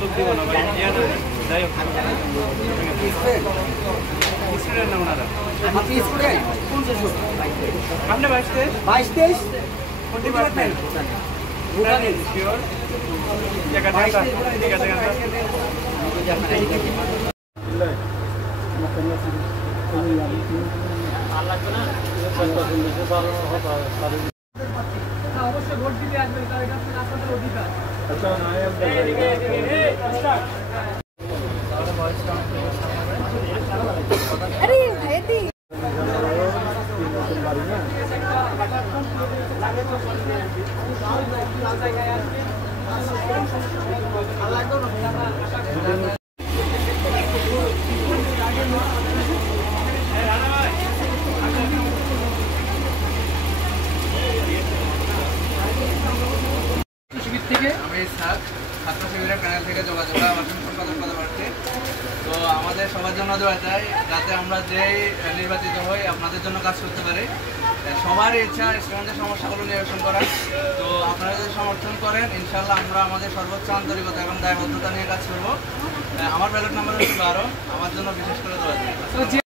লোক দিব না ভাই, যাই হোক স্টুডেন্ট না ওনারা। আপনি স্টুডেন্ট কোন সেশন? আপনি 22-23 কোন ডিপার্টমেন্ট? ভুটানি শিওর জায়গা টাকা ঠিক আছে গান অবশ্যই ভোট দিতে আসবেন, কারণ এটা আপনাদের অধিকার। अरे भाई আমি ছাত্র শিবিরের প্যানেল থেকে যোগাযোগ সম্পাদক পদে প্রার্থী। তো আমাদের সবার জন্য দোয়া চাই যাতে আমরা যেই নির্বাচিত হই আপনাদের জন্য কাজ করতে পারি। সবার ইচ্ছা স্টুডেন্টদের সমস্যাগুলো নিরসন করার। তো আপনারা যদি সমর্থন করেন ইনশাল্লাহ আমরা আমাদের সর্বোচ্চ আন্তরিকতা এবং দায়বদ্ধতা নিয়ে কাজ করবো। আমার ব্যালট নাম্বার হচ্ছে 12, আমার জন্য বিশেষ করে দোয়া চাই।